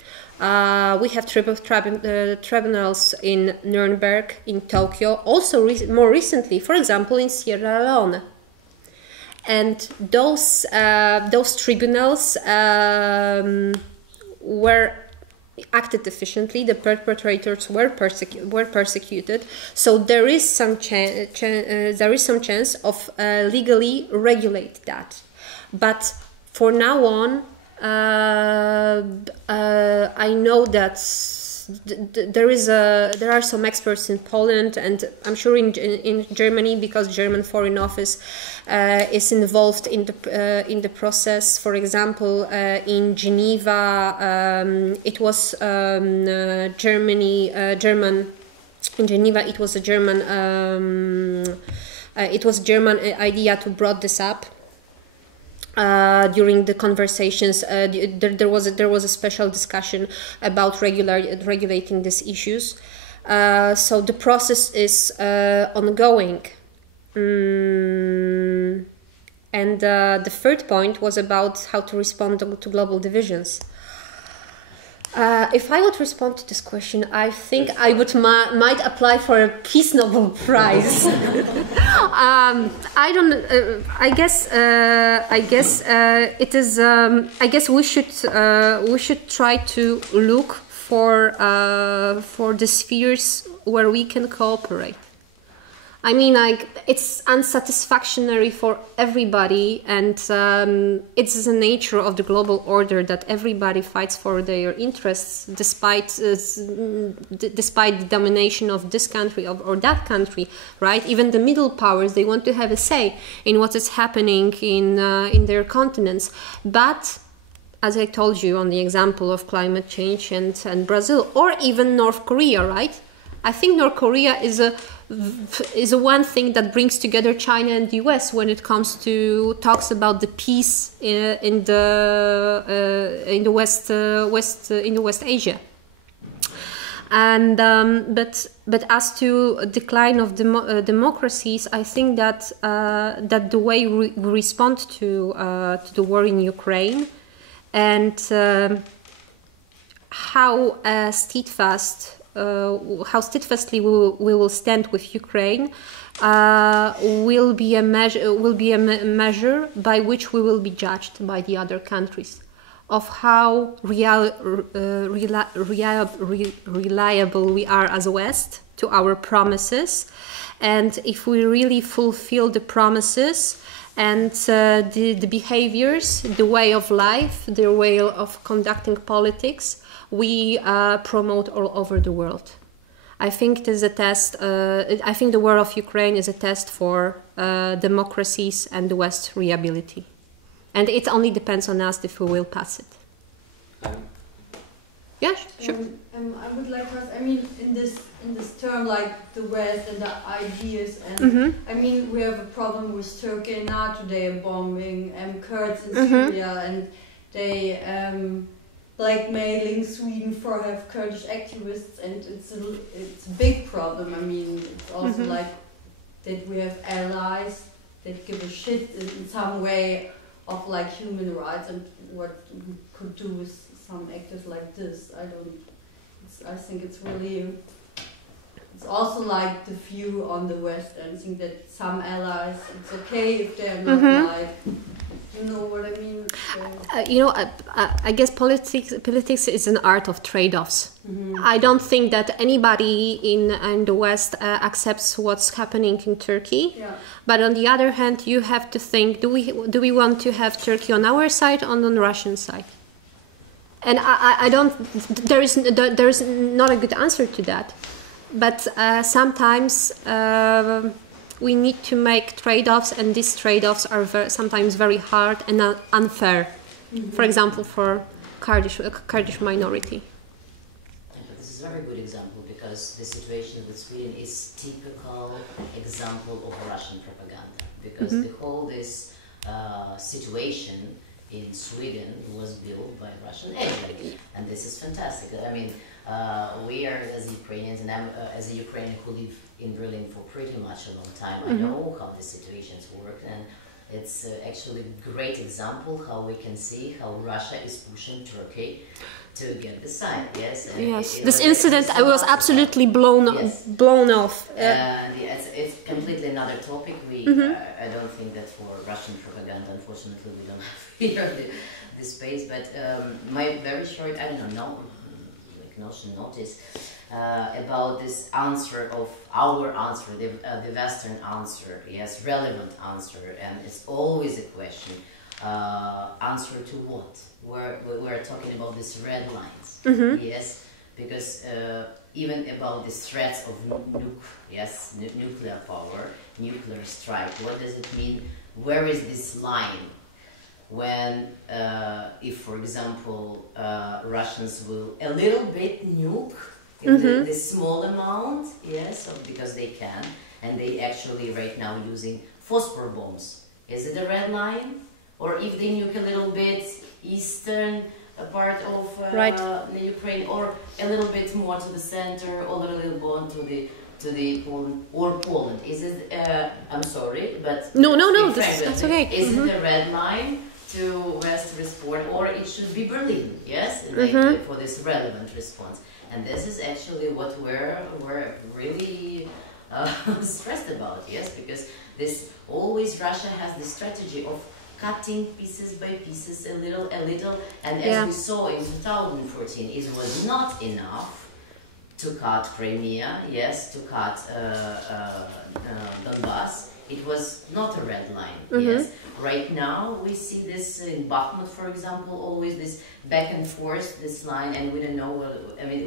We have tribunals in Nuremberg, in Tokyo, also more recently, for example, in Sierra Leone. And those tribunals were acted efficiently. The perpetrators were persecuted. So there is some chance of legally regulate that. But for now on, I know that there are some experts in Poland, and I'm sure in Germany, because German Foreign Office is involved in the process. For example, in Geneva, it was German. In Geneva, it was a German. It was German idea to brought this up. During the conversations, there was a special discussion about regulating these issues. So the process is ongoing. And the third point was about how to respond to global divisions. If I would respond to this question, I think I would might apply for a Peace Nobel Prize. I don't. I guess it is. I guess we should try to look for the spheres where we can cooperate. I mean, like, it's unsatisfactory for everybody, and it's the nature of the global order that everybody fights for their interests, despite the domination of this country or that country, right? Even the middle powers, they want to have a say in what is happening in their continents. But as I told you on the example of climate change and Brazil, or even North Korea, right? I think North Korea is a one thing that brings together China and the US when it comes to talks about the peace in the West Asia. And but as to decline of democracies, I think that the way we respond to the war in Ukraine and how steadfastly we will stand with Ukraine will be a measure by which we will be judged by the other countries of how reliable we are as a West to our promises, and if we really fulfill the promises and the behaviors, the way of life, the way of conducting politics we promote all over the world. I think it is a test. I think the war of Ukraine is a test for democracies and the West's reliability, and it only depends on us if we will pass it. Yeah, sure. I would like to ask, I mean, in this term, like the West and the ideas, and I mean, we have a problem with Turkey and NATO. They are bombing Kurds in Syria, and they blackmailing Sweden for have Kurdish activists, and it's a big problem. I mean, it's also like that we have allies that give a shit in some way of like human rights and what we could do with some actors like this. I think it's really, it's also like the view on the West, and I think that some allies, it's okay if they're not like, you know what I mean? So, I guess politics is an art of trade-offs. I don't think that anybody in the West accepts what's happening in Turkey. yeah. But on the other hand, you have to think: do we want to have Turkey on our side or on the Russian side? And I don't. There is not a good answer to that. But sometimes we need to make trade-offs, and these trade-offs are sometimes very hard and unfair. For example, for Kurdish minority. But this is a very good example, because the situation with Sweden is typical example of Russian propaganda. Because the whole situation in Sweden was built by Russian agents, and this is fantastic. I mean, we are, as Ukrainians, and I'm as a Ukrainian who live in Berlin for pretty much a long time, I know how the situations work, and it's actually a great example how we can see how Russia is pushing Turkey to get the side. Yes. And yes. This incident was absolutely blown off. It's completely another topic. I don't think that for Russian propaganda, unfortunately, we don't have here the space. But my very short, I don't know, notice about this answer of our answer, the Western answer. Yes, relevant answer, and it's always a question. Answer to what? We're talking about these red lines. Yes, because even about the threats of nuclear power, nuclear strike. What does it mean? Where is this line? When, if for example, Russians will a little bit nuke in the small amount, yes, because they can, and they actually right now using phosphor bombs. Is it a red line? Or if they nuke a little bit eastern part of Ukraine, or a little bit more to the center, or a little more to the Poland or Poland? Is it? I'm sorry, but no, that's okay. Is it a red line to West response, or it should be Berlin? Yes, for this relevant response. And this is actually what we're really stressed about. Yes, because this always Russia has the strategy of cutting pieces by pieces, a little, and as we saw in 2014, it was not enough to cut Crimea, yes, to cut Donbass. It was not a red line, yes. Right now, we see this in Bakhmut, for example, always this back and forth, this line, and we don't know,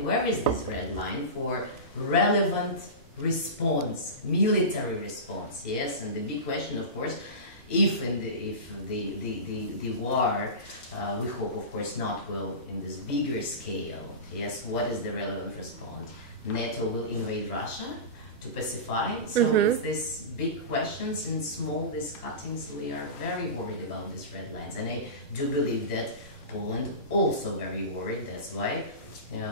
where is this red line for relevant response, military response, yes? And the big question, of course, if the war, we hope of course not, will in this bigger scale, yes, what is the relevant response? NATO will invade Russia to pacify, so it's these big questions and small these cuttings. We are very worried about these red lines, and I do believe that Poland also very worried. That's why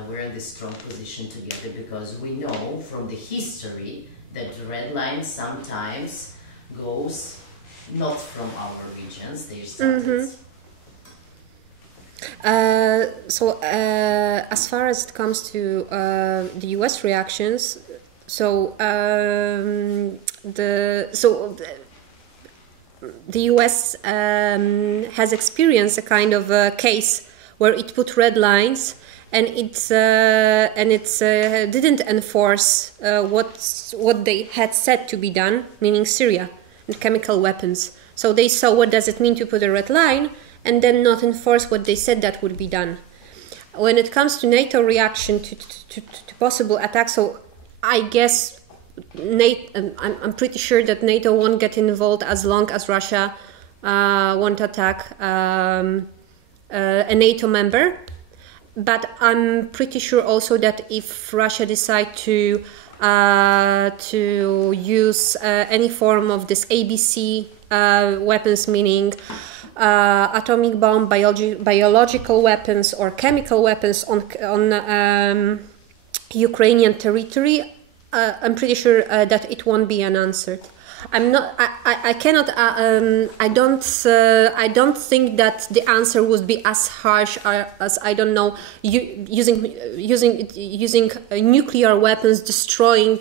we're in this strong position together, because we know from the history that the red line sometimes goes not from our regions, they started. As far as it comes to the US reactions, the US has experienced a kind of a case where it put red lines, and it didn't enforce what they had said to be done, meaning Syria and chemical weapons. So they saw what does it mean to put a red line, and then not enforce what they said that would be done. When it comes to NATO reaction to possible attacks, so I guess I'm pretty sure that NATO won't get involved as long as Russia won't attack a NATO member. but I'm pretty sure also that if Russia decides to use any form of this ABC weapons, meaning atomic bomb, biological weapons, or chemical weapons on Ukrainian territory, I'm pretty sure that it won't be unanswered. I'm not. I cannot. I don't think that the answer would be as harsh as, I don't know, using nuclear weapons, destroying,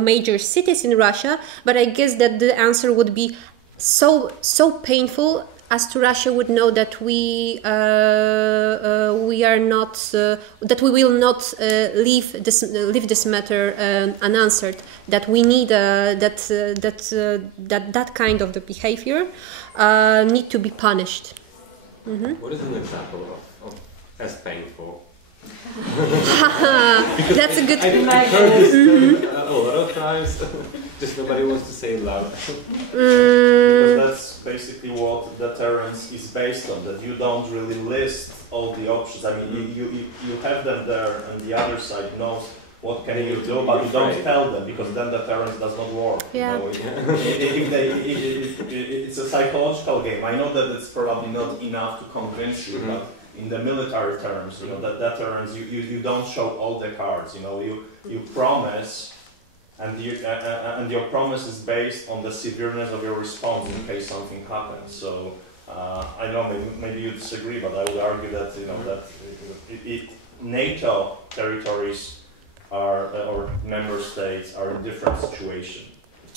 major cities in Russia. But I guess that the answer would be so painful, as to Russia would know that we are not, that we will not leave this matter unanswered. That we need that kind of the behavior need to be punished. Mm-hmm. What is an example of as painful? That's a good. I've heard this a lot of times. Just nobody wants to say it loud. Because that's basically what deterrence is based on. That you don't really list all the options. I mean, you have them there, and the other side knows what can you do, but you don't tell them, because then deterrence does not work. Yeah. It's a psychological game. I know that it's probably not enough to convince you, but in the military terms, that deterrence, you don't show all the cards. You promise, and your promise is based on the severeness of your response in case something happens. So I know maybe you disagree, but I would argue that NATO territories are or member states are in different situation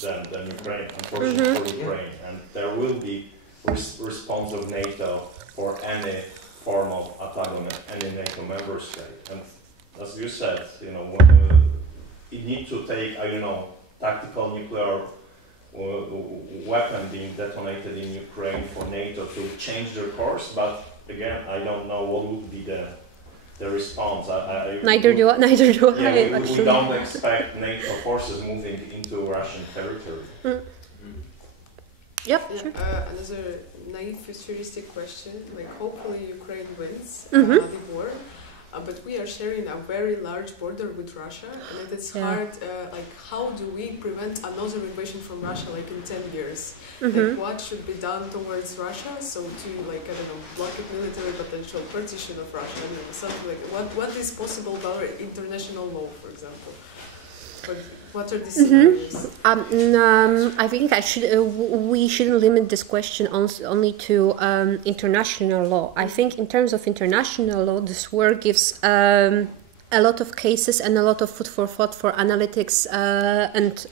than Ukraine, unfortunately for Ukraine, and there will be response of NATO for any form of attack on any NATO member state. And as you said, it needs to take, tactical nuclear weapon being detonated in Ukraine for NATO to change their course. But again, I don't know what would be the response. Neither do I. Yeah, we don't expect NATO forces moving into Russian territory. Yep. Sure. Another naive futuristic question, hopefully Ukraine wins Mm-hmm. the war, but we are sharing a very large border with Russia, and it's hard, how do we prevent another invasion from Russia in 10 years? Mm-hmm. What should be done towards Russia, so to, block it military potential partition of Russia, something like that. What is possible by international law, for example? What are the scenarios? I think we shouldn't limit this question only to international law. I think in terms of international law, this work gives a lot of cases and a lot of food for thought for analytics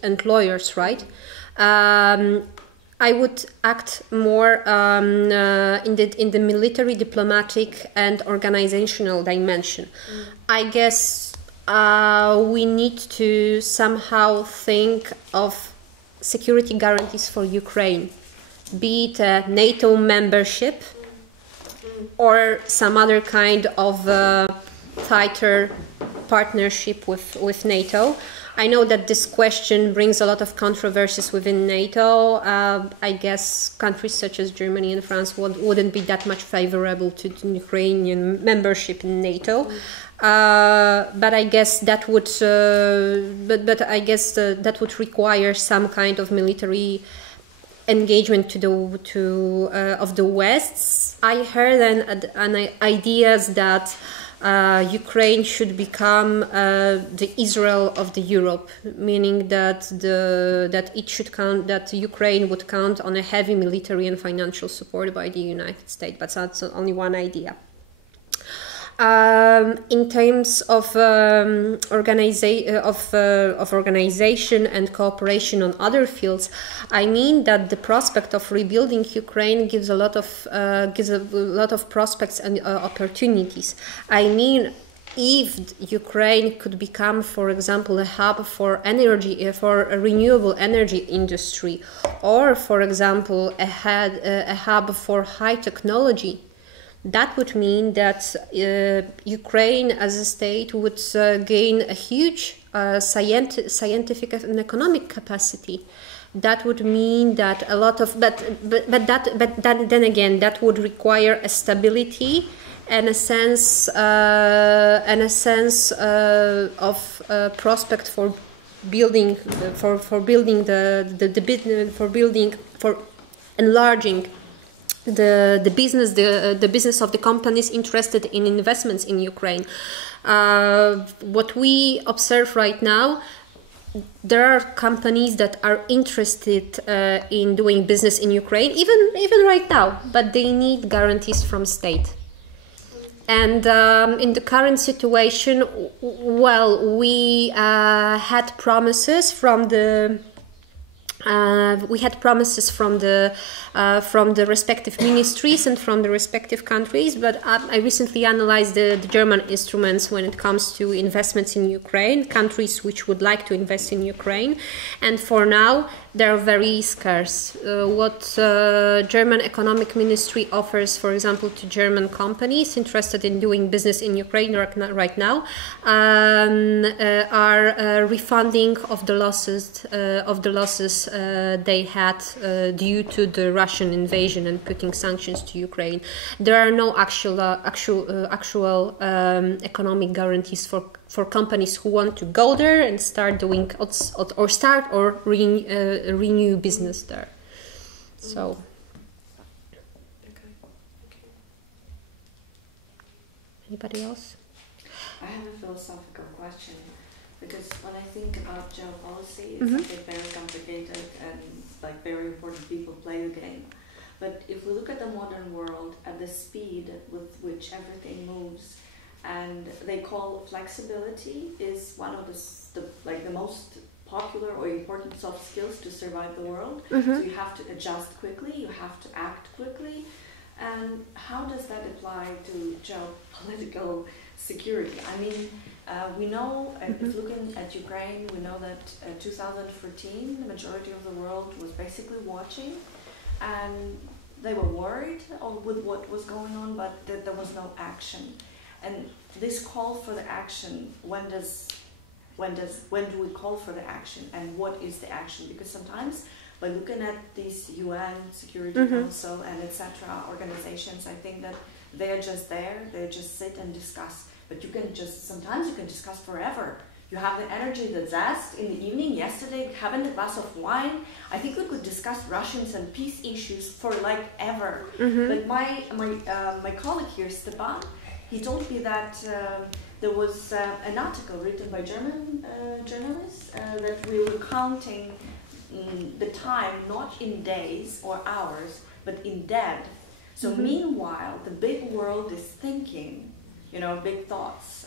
and lawyers, right? I would act more in the military, diplomatic, and organizational dimension. I guess we need to somehow think of security guarantees for Ukraine, be it a NATO membership or some other kind of tighter partnership with NATO. I know that this question brings a lot of controversies within NATO. I guess countries such as Germany and France wouldn't be that much favorable to Ukrainian membership in NATO. But I guess that would, that would require some kind of military engagement of the West. I heard an ideas that Ukraine should become the Israel of the Europe, meaning that Ukraine would count on a heavy military and financial support by the United States. But that's only one idea. In terms of organization and cooperation on other fields, I mean that the prospect of rebuilding Ukraine gives a lot of prospects and opportunities. I mean, if Ukraine could become, for example, a hub for energy, for a renewable energy industry, or, for example, a hub for high technology, that would mean that Ukraine as a state would gain a huge scientific and economic capacity, that would mean that a lot of then again that would require a stability and a sense of prospect for building for enlarging the business of the companies interested in investments in Ukraine. What we observe right now, there are companies that are interested in doing business in Ukraine, even right now, but they need guarantees from state. And in the current situation, well, we had promises from the respective ministries and from the respective countries, but I recently analyzed the German instruments when it comes to investments in Ukraine, countries which would like to invest in Ukraine, and for now they are very scarce. What German economic ministry offers, for example, to German companies interested in doing business in Ukraine right now, are refunding of the losses they had due to the Russian invasion and putting sanctions to Ukraine. There are no actual economic guarantees for companies who want to go there and start doing or renew business there. So. Anybody else? I have a philosophical question, because when I think about geopolicy, it's something very complicated and like very important people play the game. But if we look at the modern world, at the speed with which everything moves, and they call flexibility is one of the most popular or important soft skills to survive the world. So you have to adjust quickly, you have to act quickly. And how does that apply to geopolitical security? I mean, we know, if looking at Ukraine, we know that 2014, the majority of the world was basically watching, and they were worried with what was going on, but there was no action. And this call for the action, when do we call for the action, and what is the action? Because sometimes by looking at these UN Security Council and etc. organizations, I think that they are just there, they just sit and discuss. But sometimes you can discuss forever. You have the energy, the zest in the evening, yesterday, having a glass of wine. I think we could discuss Russians and peace issues for like ever. But my colleague here, Stepan, he told me that there was an article written by German journalists that we were counting the time not in days or hours, but in dead. So meanwhile, the big world is thinking, big thoughts,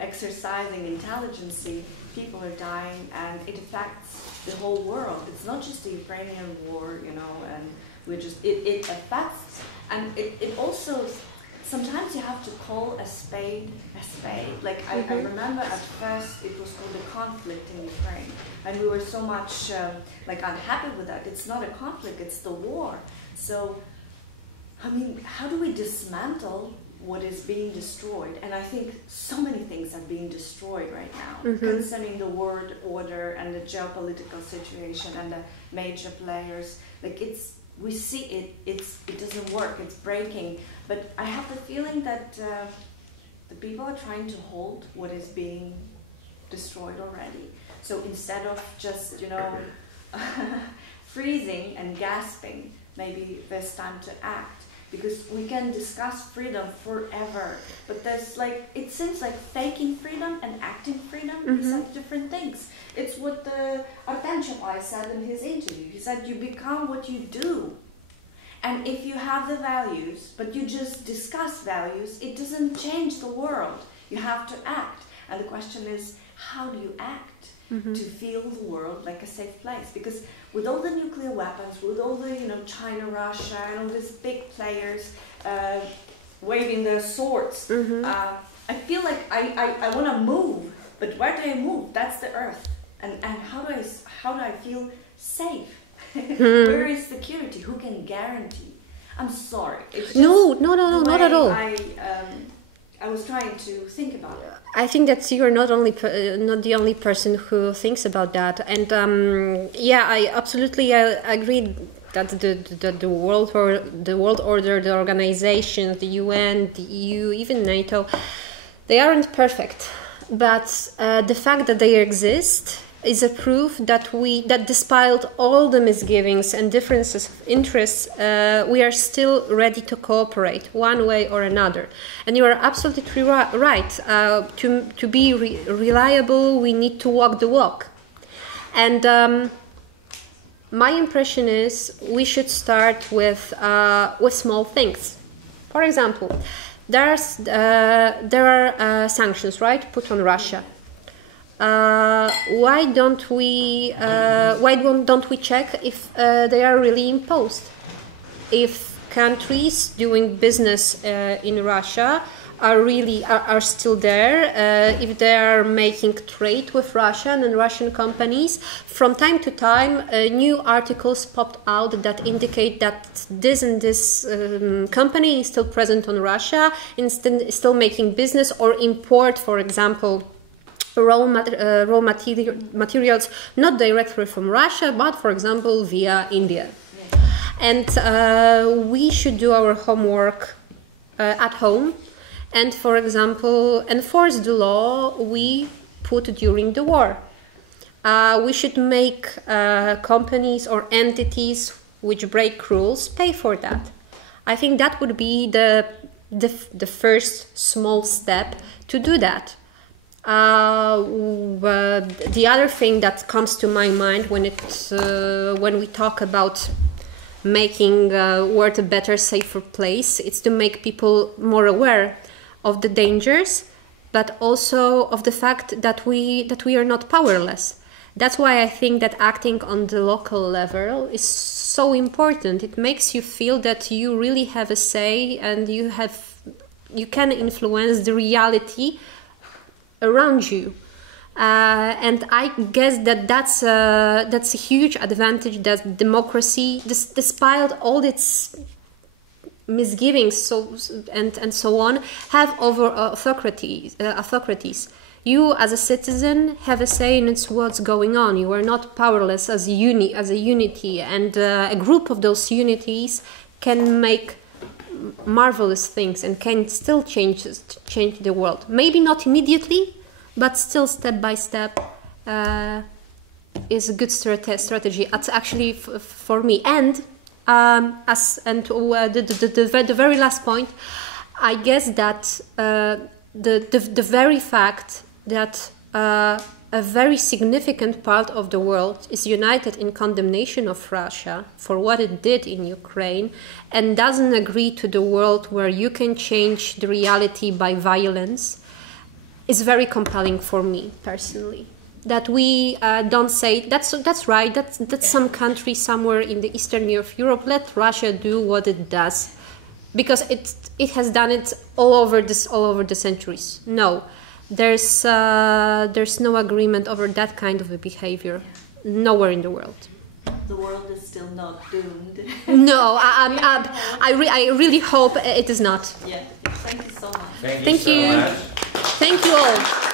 exercising intelligence. People are dying, and it affects the whole world. It's not just the Ukrainian war, and it affects, and it also, sometimes you have to call a spade a spade. Like I remember at first it was called a conflict in Ukraine, and we were so much unhappy with that. It's not a conflict, it's the war. So, I mean, how do we dismantle what is being destroyed? And I think so many things are being destroyed right now concerning the world order and the geopolitical situation and the major players. We see it doesn't work, it's breaking. But I have the feeling that the people are trying to hold what is being destroyed already. So instead of just, freezing and gasping, maybe there's time to act. Because we can discuss freedom forever, but it seems like faking freedom and acting freedom is like different things. It's what Artem Chapai said in his interview. He said, you become what you do. And if you have the values, but you just discuss values, it doesn't change the world. You have to act. And the question is, how do you act to feel the world like a safe place? Because with all the nuclear weapons, with all the, China, Russia, and all these big players waving their swords, I feel like I want to move, but where do I move? That's the earth. And how do I feel safe? Where is security? Who can guarantee? I'm sorry. It's just no, not at all. I was trying to think about it. I think that you're not the only person who thinks about that, and yeah, I absolutely agree that the world order, the organizations, the UN, the EU, even NATO, they aren't perfect, but the fact that they exist is a proof that despite all the misgivings and differences of interests, we are still ready to cooperate one way or another. And you are absolutely right. To be reliable, we need to walk the walk. And my impression is we should start with small things. For example, there are sanctions, right, put on Russia. Why don't we check if they are really imposed? If countries doing business in Russia are still there, if they are making trade with Russia and Russian companies, from time to time new articles popped out that indicate that this and this company is still present on Russia, still making business or import, for example, raw materials not directly from Russia, but for example via India. And we should do our homework at home and, for example, enforce the law we put during the war. We should make companies or entities which break rules pay for that. I think that would be the first small step to do that. The other thing that comes to my mind when we talk about making world a better, safer place, it's to make people more aware of the dangers, but also of the fact that we are not powerless. That's why I think that acting on the local level is so important. It makes you feel that you really have a say and you can influence the reality around you, and I guess that's a huge advantage that democracy, despite all its misgivings and so on, have over autocracies. You, as a citizen, have a say in what's going on. You are not powerless as a unity, and a group of those unities can make marvelous things and can still change the world. Maybe not immediately, but still step by step is a good strategy. That's actually for me. And the very last point, I guess that the very fact that a very significant part of the world is united in condemnation of Russia for what it did in Ukraine and doesn't agree to the world where you can change the reality by violence is very compelling for me personally. That we don't say, that's right, that's some country somewhere in the eastern of Europe, let Russia do what it does. Because it has done it all over the centuries. No. There's no agreement over that kind of a behavior nowhere in the world. The world is still not doomed. No, I really hope it is not. Yeah, thank you so much. Thank you so much. Thank you all.